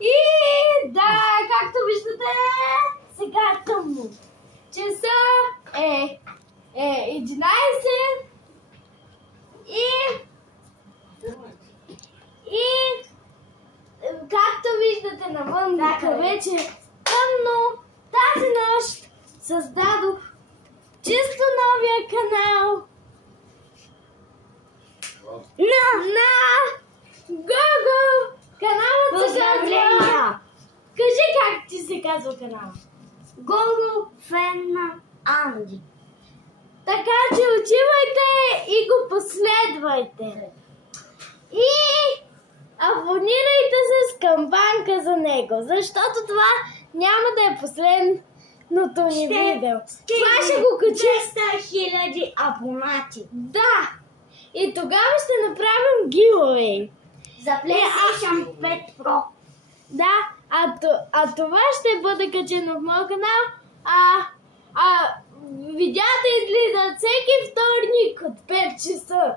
И да, както виждате, сега е тъмно. Часа е 11 и както виждате навън, вече е тъмно. Тази нощ създадох чисто новия канал на Гого. Каналът се казва... Кажи как ти се казва канал. Гого Фен на Анди. Така че отивайте и го последвайте. И абонирайте се с камбанка за него, защото това няма да е последното ни видео. Това ще го кача 200 000 абонати. Да! И тогава ще направим giveaway. За PlayStation 5 Pro. Да, а това ще бъде качено в моя канал. Видеята излизат всеки вторник от 5 часа.